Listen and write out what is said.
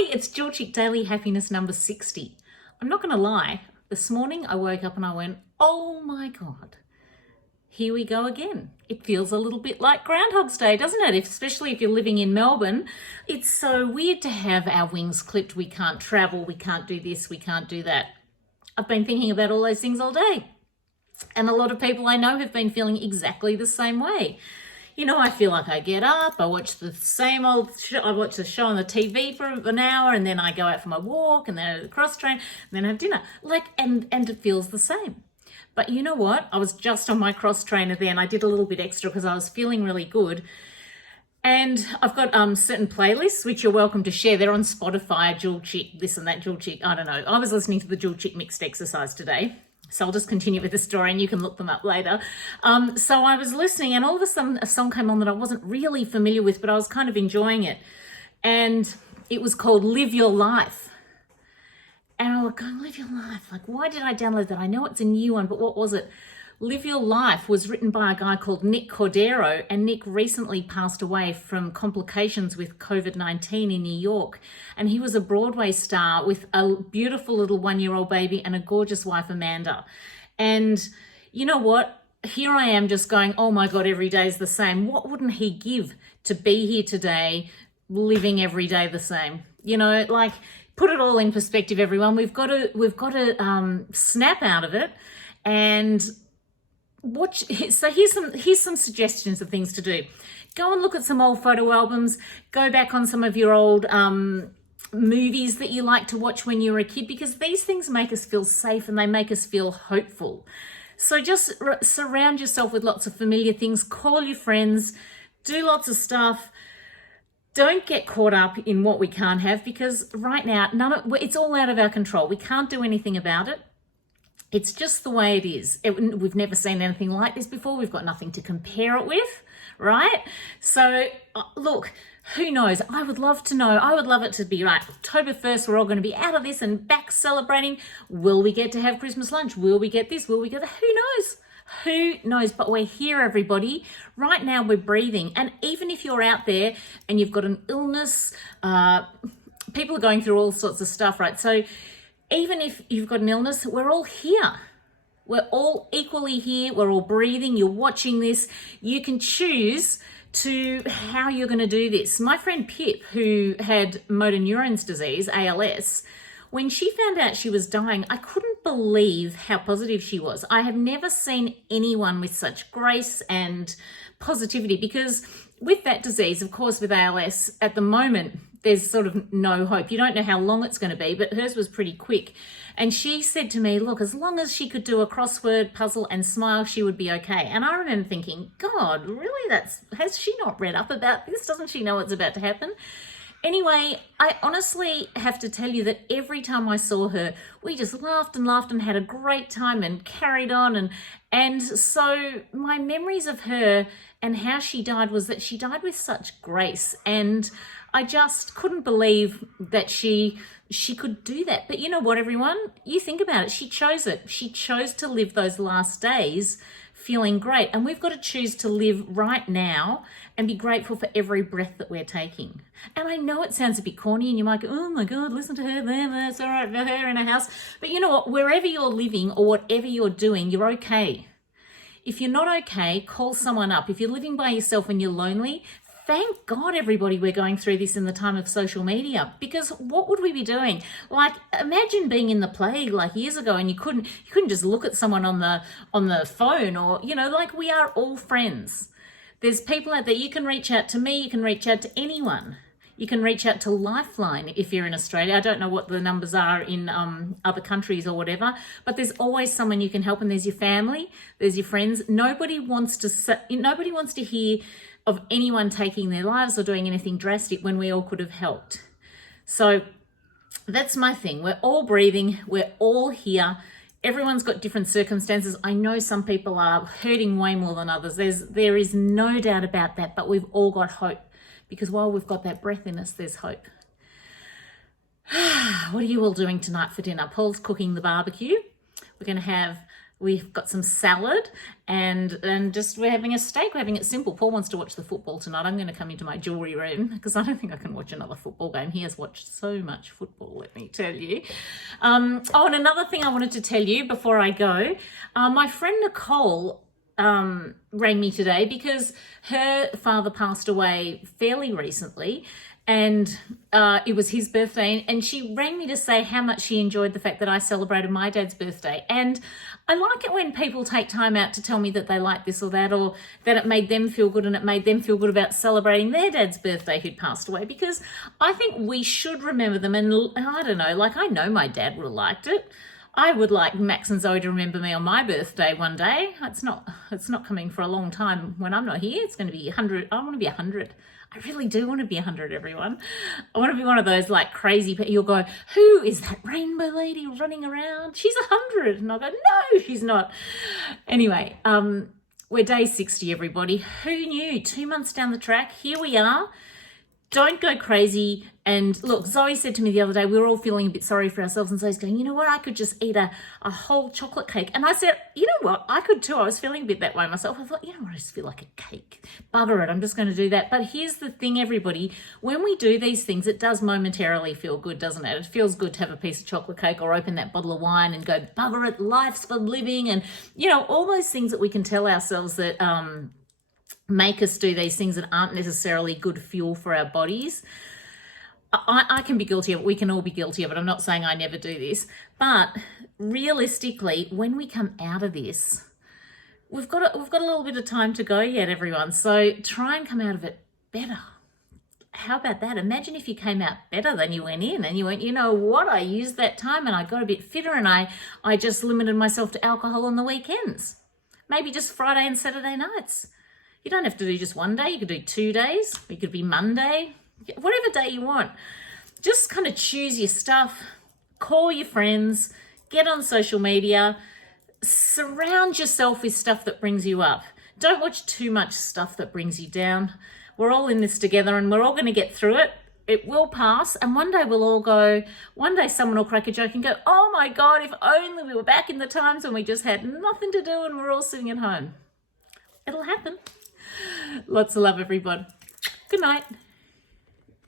everybody. It's Jewelchic Daily Happiness number 60. I'm not going to lie. This morning I woke up and I went, oh my God, here we go again. It feels a little bit like Groundhog's Day, doesn't it? Especially if you're living in Melbourne. It's so weird to have our wings clipped. We can't travel. We can't do this. We can't do that. I've been thinking about all those things all day. And a lot of people I know have been feeling exactly the same way. You know, I feel like I get up, I watch the same old show, I watch the show on the TV for an hour, and then I go out for my walk, and then I cross train, and then have dinner. And it feels the same. But you know what? I was just on my cross trainer then. I did a little bit extra because I was feeling really good. And I've got certain playlists, which you're welcome to share. They're on Spotify, Jewelchic, this and that, Jewelchic, I don't know. I was listening to the Jewelchic mixed exercise today. So I'll just continue with the story and you can look them up later. So I was listening and all of a sudden a song came on that I wasn't really familiar with, but I was kind of enjoying it. And it was called Live Your Life. And I was going, live your life. Like, why did I download that? I know it's a new one, but what was it? Live Your Life was written by a guy called Nick Cordero, and Nick recently passed away from complications with COVID-19 in New York. And he was a Broadway star with a beautiful little 1-year-old baby and a gorgeous wife, Amanda. And you know what? Here I am just going, oh my God, every day is the same. What wouldn't he give to be here today, living every day the same? You know, like, put it all in perspective, everyone. We've got to snap out of it and watch. So here's some suggestions of things to do. Go and look at some old photo albums. Go back on some of your old movies that you like to watch when you were a kid, because these things make us feel safe and they make us feel hopeful. So just surround yourself with lots of familiar things. Call your friends. Do lots of stuff. Don't get caught up in what we can't have, because right now it's all out of our control. We can't do anything about it. It's just the way it is. We've never seen anything like this before. We've got nothing to compare it with, right? So look, who knows? I would love to know. I would love it to be right. October 1st, we're all going to be out of this and back celebrating. Will we get to have Christmas lunch? Will we get this? Will we get that? Who knows? Who knows? But we're here, everybody. Right now we're breathing. And even if you're out there and you've got an illness, people are going through all sorts of stuff, right? So even if you've got an illness, we're all here. We're all equally here. We're all breathing. You're watching this. You can choose to how you're going to do this. My friend Pip, who had motor neurons disease, ALS, when she found out she was dying, I couldn't believe how positive she was. I have never seen anyone with such grace and positivity, because with that disease, of course, with ALS, at the moment, there's sort of no hope. You don't know how long it's going to be, but hers was pretty quick. And she said to me, look, as long as she could do a crossword puzzle and smile, she would be okay. And I remember thinking, God, really? Has she not read up about this? Doesn't she know what's about to happen? Anyway, I honestly have to tell you that every time I saw her, we just laughed and had a great time and carried on. And so my memories of her and how she died was that she died with such grace. And I just couldn't believe that she could do that. But you know what, everyone? You think about it. She chose it. She chose to live those last days feeling great. And we've got to choose to live right now and be grateful for every breath that we're taking. And I know it sounds a bit corny and you might go, oh my God, listen to her there, that's all right for her in a house. But you know what? Wherever you're living or whatever you're doing, you're okay. If you're not okay, call someone up. If you're living by yourself and you're lonely, thank God, everybody, we're going through this in the time of social media, because what would we be doing? Like, imagine being in the plague like years ago and you couldn't just look at someone on the phone, or, you know, like, we are all friends. There's people out there. You can reach out to me. You can reach out to anyone. You can reach out to Lifeline if you're in Australia. I don't know what the numbers are in other countries or whatever, but there's always someone you can help, and there's your family, there's your friends. Nobody wants to hear of anyone taking their lives or doing anything drastic when we all could have helped. So that's my thing. We're all breathing. We're all here. Everyone's got different circumstances. I know some people are hurting way more than others. There is no doubt about that, but we've all got hope, because while we've got that breath in us, there's hope. What are you all doing tonight for dinner? Paul's cooking the barbecue. We're going to have We've got some salad and just we're having a steak. We're having it simple. Paul wants to watch the football tonight. I'm going to come into my jewelry room because I don't think I can watch another football game. He has watched so much football, let me tell you. And another thing I wanted to tell you before I go, my friend Nicole rang me today because her father passed away fairly recently. And it was his birthday, and she rang me to say how much she enjoyed the fact that I celebrated my dad's birthday. And I like it when people take time out to tell me that they like this or that, or that it made them feel good and it made them feel good about celebrating their dad's birthday who'd passed away, because I think we should remember them. And I don't know, like I know my dad would have liked it. I would like Max and Zoe to remember me on my birthday one day. It's not coming for a long time when I'm not here. It's going to be 100. I want to be 100. I really do want to be 100, everyone. I want to be one of those like crazy people. You'll go, who is that rainbow lady running around? She's 100. And I'll go, no, she's not. Anyway, we're day 60, everybody. Who knew? 2 months down the track, here we are. Don't go crazy. And look, Zoe said to me the other day, we were all feeling a bit sorry for ourselves, and Zoe's going, you know what, I could just eat a whole chocolate cake. And I said, you know what, I could too. I was feeling a bit that way myself. I thought, you know what, I just feel like a cake. Bugger it, I'm just going to do that. But here's the thing, everybody. When we do these things, it does momentarily feel good, doesn't it? It feels good to have a piece of chocolate cake or open that bottle of wine and go, bugger it, life's for living. And, you know, all those things that we can tell ourselves that make us do these things that aren't necessarily good fuel for our bodies. I can be guilty of it. We can all be guilty of it. I'm not saying I never do this. But realistically, when we come out of this, we've got a little bit of time to go yet, everyone. So try and come out of it better. How about that? Imagine if you came out better than you went in, and you went, you know what, I used that time and I got a bit fitter, and I just limited myself to alcohol on the weekends. Maybe just Friday and Saturday nights. You don't have to do just one day. You could do 2 days. It could be Monday, whatever day you want. Just kind of choose your stuff, call your friends, get on social media, surround yourself with stuff that brings you up. Don't watch too much stuff that brings you down. We're all in this together and we're all going to get through it. It will pass, and one day we'll all go, one day someone will crack a joke and go, oh my God, if only we were back in the times when we just had nothing to do and we're all sitting at home. It'll happen. Lots of love, everyone. Good night.